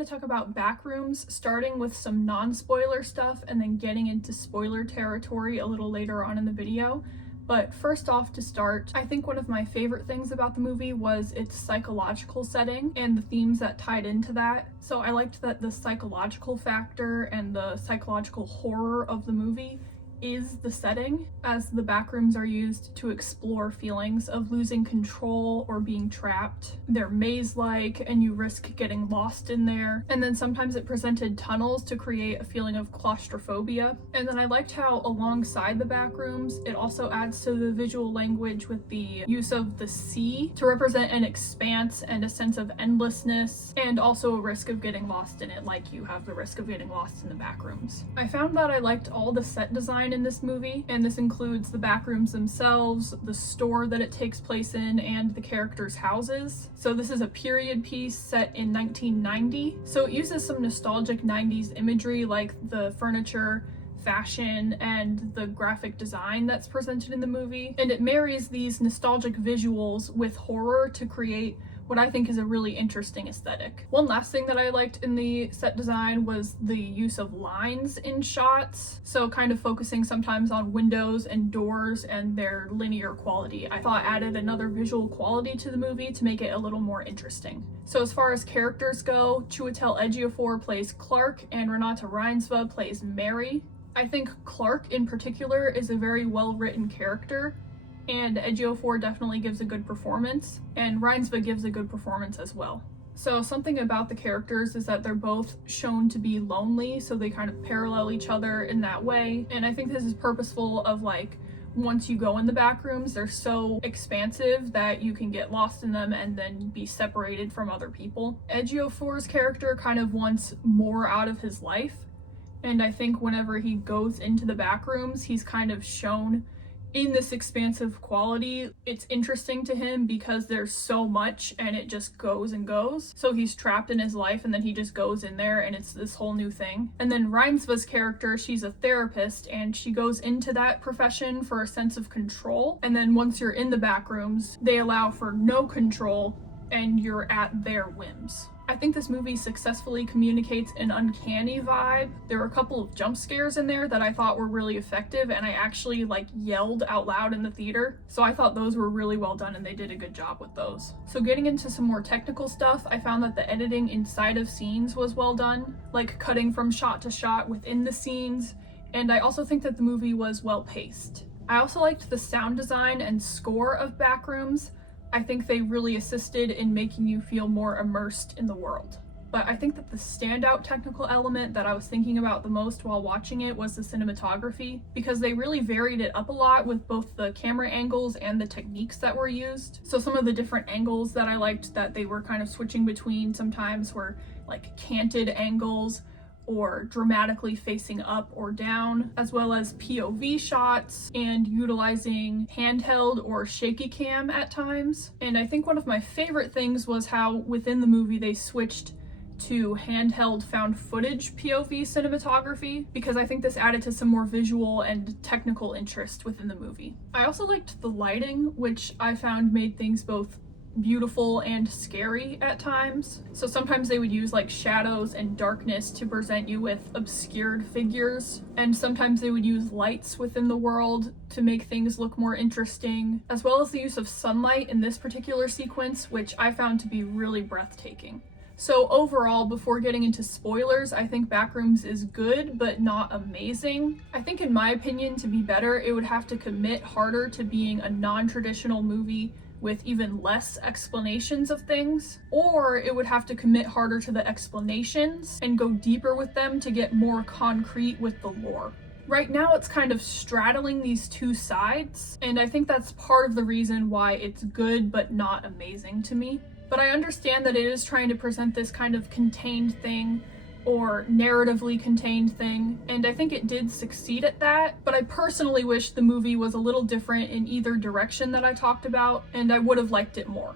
to talk about Backrooms, starting with some non-spoiler stuff and then getting into spoiler territory a little later on in the video. But first off, to start, I think one of my favorite things about the movie was its psychological setting and the themes that tied into that. So I liked that the psychological factor and the psychological horror of the movie is the setting, as the backrooms are used to explore feelings of losing control or being trapped. They're maze-like and you risk getting lost in there. And then sometimes it presented tunnels to create a feeling of claustrophobia. And then I liked how alongside the backrooms, it also adds to the visual language with the use of the sea to represent an expanse and a sense of endlessness, and also a risk of getting lost in it, like you have the risk of getting lost in the backrooms. I found that I liked all the set design in this movie, and this includes the backrooms themselves, the store that it takes place in, and the characters' houses. So this is a period piece set in 1990, so it uses some nostalgic 90s imagery like the furniture, fashion, and the graphic design that's presented in the movie, and it marries these nostalgic visuals with horror to create what I think is a really interesting aesthetic. One last thing that I liked in the set design was the use of lines in shots, so kind of focusing sometimes on windows and doors and their linear quality. I thought added another visual quality to the movie to make it a little more interesting. So as far as characters go, Chiwetel Ejiofor plays Clark and Renate Reinsve plays Mary. I think Clark in particular is a very well-written character, and Ejiofor definitely gives a good performance, and Reinsve gives a good performance as well. So something about the characters is that they're both shown to be lonely, so they kind of parallel each other in that way, and I think this is purposeful of like, once you go in the backrooms, they're so expansive that you can get lost in them and then be separated from other people. Ejiofor's character kind of wants more out of his life, and I think whenever he goes into the backrooms, he's kind of shown in this expansive quality. It's interesting to him because there's so much and it just goes and goes. So he's trapped in his life and then he just goes in there and it's this whole new thing. And then Reinsve's character, she's a therapist and she goes into that profession for a sense of control. And then once you're in the backrooms, they allow for no control and you're at their whims. I think this movie successfully communicates an uncanny vibe. There were a couple of jump scares in there that I thought were really effective, and I actually yelled out loud in the theater. So I thought those were really well done and they did a good job with those. So getting into some more technical stuff, I found that the editing inside of scenes was well done, like cutting from shot to shot within the scenes, and I also think that the movie was well paced. I also liked the sound design and score of Backrooms. I think they really assisted in making you feel more immersed in the world. But I think that the standout technical element that I was thinking about the most while watching it was the cinematography, because they really varied it up a lot with both the camera angles and the techniques that were used. So some of the different angles that I liked that they were kind of switching between sometimes were like canted angles, or dramatically facing up or down, as well as POV shots and utilizing handheld or shaky cam at times. And I think one of my favorite things was how within the movie they switched to handheld found footage POV cinematography, because I think this added to some more visual and technical interest within the movie. I also liked the lighting, which I found made things both beautiful and scary at times. So sometimes they would use shadows and darkness to present you with obscured figures, and sometimes they would use lights within the world to make things look more interesting, as well as the use of sunlight in this particular sequence, which I found to be really breathtaking. So overall, before getting into spoilers, I think Backrooms is good, but not amazing. I think in my opinion, to be better, it would have to commit harder to being a non-traditional movie with even less explanations of things, or it would have to commit harder to the explanations and go deeper with them to get more concrete with the lore. Right now it's kind of straddling these two sides, and I think that's part of the reason why it's good but not amazing to me. But I understand that it is trying to present this kind of contained thing, or narratively contained thing, and I think it did succeed at that, but I personally wish the movie was a little different in either direction that I talked about, and I would have liked it more.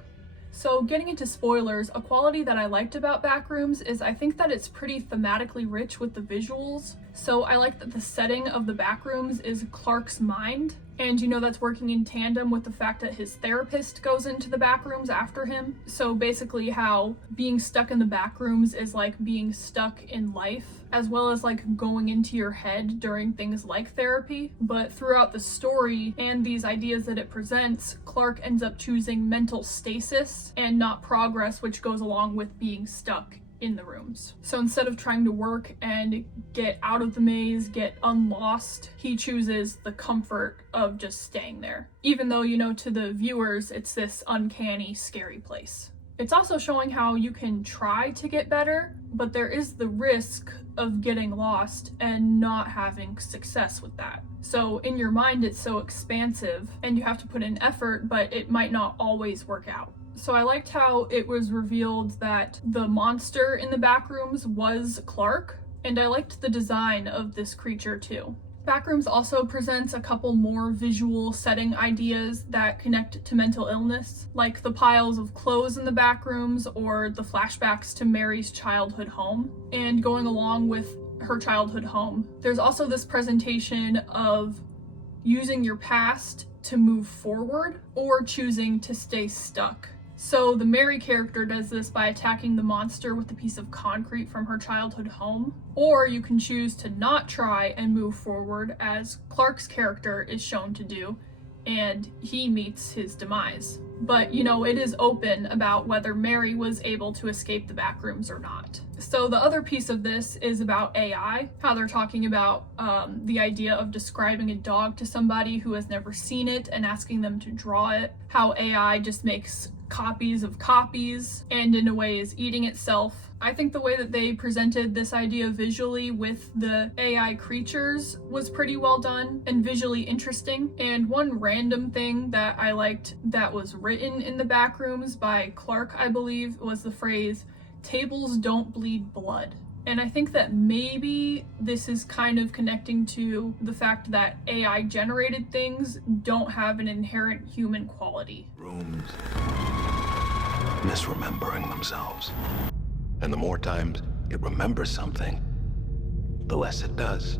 So getting into spoilers, a quality that I liked about Backrooms is I think that it's pretty thematically rich with the visuals. So I like that the setting of the Backrooms is Clark's mind, And you know that's working in tandem with the fact that his therapist goes into the back rooms after him. So basically how being stuck in the back rooms is like being stuck in life, as well as like going into your head during things like therapy. But throughout the story and these ideas that it presents, Clark ends up choosing mental stasis and not progress, which goes along with being stuck in the rooms. So instead of trying to work and get out of the maze, get unlost, he chooses the comfort of just staying there. Even though, you know, to the viewers, it's this uncanny, scary place. It's also showing how you can try to get better, but there is the risk of getting lost and not having success with that. So in your mind, it's so expansive and you have to put in effort, but it might not always work out. So I liked how it was revealed that the monster in the Backrooms was Clark, and I liked the design of this creature too. Backrooms also presents a couple more visual setting ideas that connect to mental illness, like the piles of clothes in the Backrooms or the flashbacks to Mary's childhood home. And going along with her childhood home, there's also this presentation of using your past to move forward or choosing to stay stuck. So the Mary character does this by attacking the monster with a piece of concrete from her childhood home, or you can choose to not try and move forward, as Clark's character is shown to do, and he meets his demise. But, you know, it is open about whether Mary was able to escape the Backrooms or not. So the other piece of this is about AI, how they're talking about the idea of describing a dog to somebody who has never seen it and asking them to draw it, how AI just makes copies of copies and in a way is eating itself. I think the way that they presented this idea visually with the AI creatures was pretty well done and visually interesting. And one random thing that I liked that was written in the Backrooms by Clark, I believe, was the phrase, "Tables don't bleed blood." And I think that maybe this is kind of connecting to the fact that AI generated things don't have an inherent human quality. Rooms misremembering themselves. And the more times it remembers something, the less it does.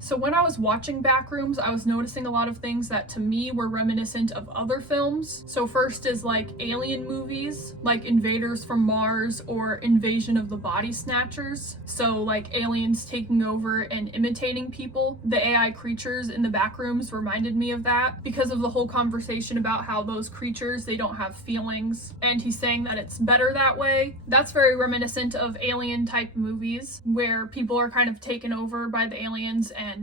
So when I was watching Backrooms, I was noticing a lot of things that to me were reminiscent of other films. So first is like alien movies, like Invaders from Mars or Invasion of the Body Snatchers. So like aliens taking over and imitating people. The AI creatures in the Backrooms reminded me of that because of the whole conversation about how those creatures, they don't have feelings. And he's saying that it's better that way. That's very reminiscent of alien type movies where people are kind of taken over by the aliens and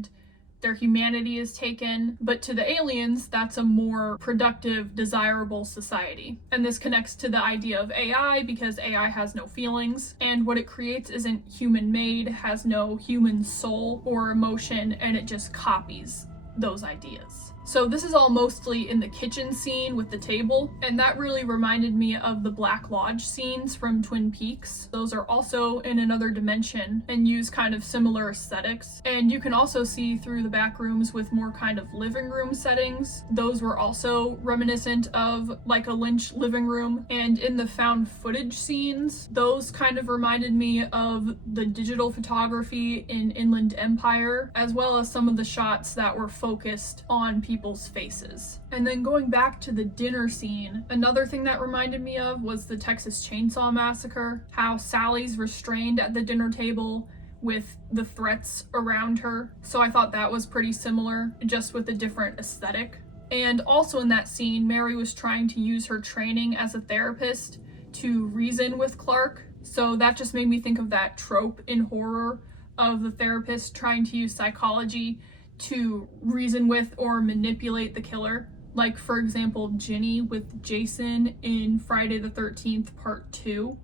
their humanity is taken, but to the aliens, that's a more productive, desirable society. And this connects to the idea of AI because AI has no feelings, and what it creates isn't human-made, has no human soul or emotion, and it just copies those ideas. So this is all mostly in the kitchen scene with the table, and that really reminded me of the Black Lodge scenes from Twin Peaks. Those are also in another dimension and use kind of similar aesthetics. And you can also see through the Backrooms with more kind of living room settings. Those were also reminiscent of like a Lynch living room. And in the found footage scenes, those kind of reminded me of the digital photography in Inland Empire, as well as some of the shots that were focused on people's faces. And then going back to the dinner scene, another thing that reminded me of was the Texas Chainsaw Massacre, how Sally's restrained at the dinner table with the threats around her. So I thought that was pretty similar, just with a different aesthetic. And also in that scene, Mary was trying to use her training as a therapist to reason with Clark. So that just made me think of that trope in horror of the therapist trying to use psychology to reason with or manipulate the killer. Like, for example, Ginny with Jason in Friday the 13th Part 2.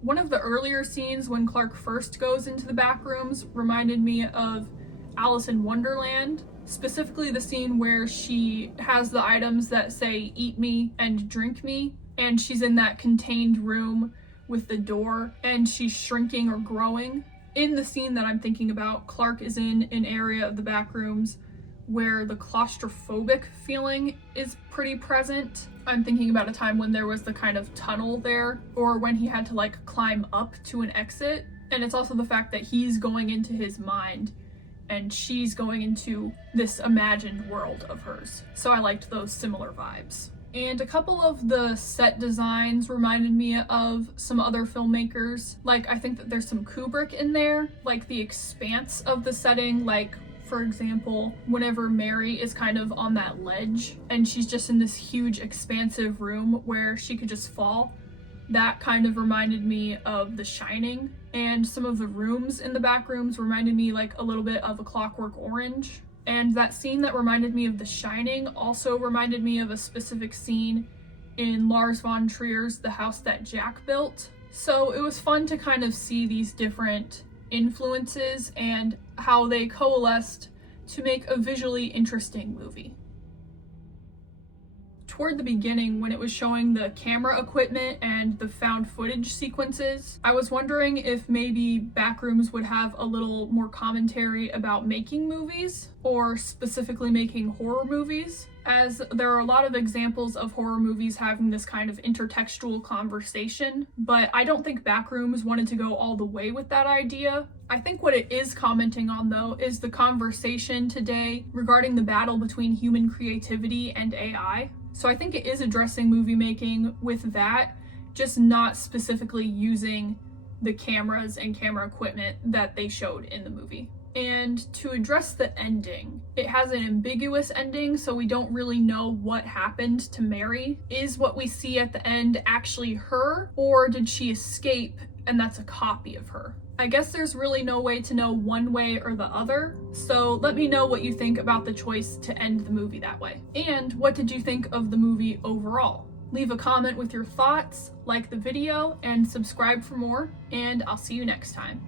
One of the earlier scenes when Clark first goes into the Backrooms reminded me of Alice in Wonderland, specifically the scene where she has the items that say "eat me" and "drink me," and she's in that contained room with the door and she's shrinking or growing. In the scene that I'm thinking about, Clark is in an area of the Backrooms where the claustrophobic feeling is pretty present. I'm thinking about a time when there was the kind of tunnel there, or when he had to like climb up to an exit, And it's also the fact that he's going into his mind and she's going into this imagined world of hers. So I liked those similar vibes. And a couple of the set designs reminded me of some other filmmakers. Like, I think that there's some Kubrick in there, like the expanse of the setting, like for example, whenever Mary is kind of on that ledge and she's just in this huge expansive room where she could just fall. That kind of reminded me of The Shining, and some of the rooms in the Backrooms reminded me like a little bit of A Clockwork Orange. And that scene that reminded me of The Shining also reminded me of a specific scene in Lars von Trier's The House That Jack Built. So it was fun to kind of see these different influences and how they coalesced to make a visually interesting movie. Toward the beginning, when it was showing the camera equipment and the found footage sequences, I was wondering if maybe Backrooms would have a little more commentary about making movies, or specifically making horror movies, as there are a lot of examples of horror movies having this kind of intertextual conversation, but I don't think Backrooms wanted to go all the way with that idea. I think what it is commenting on, though, is the conversation today regarding the battle between human creativity and AI. So I think it is addressing movie making with that, just not specifically using the cameras and camera equipment that they showed in the movie. And to address the ending, it has an ambiguous ending, so we don't really know what happened to Mary. Is what we see at the end actually her, or did she escape and that's a copy of her? I guess there's really no way to know one way or the other, so let me know what you think about the choice to end the movie that way. And what did you think of the movie overall? Leave a comment with your thoughts, like the video, and subscribe for more, and I'll see you next time.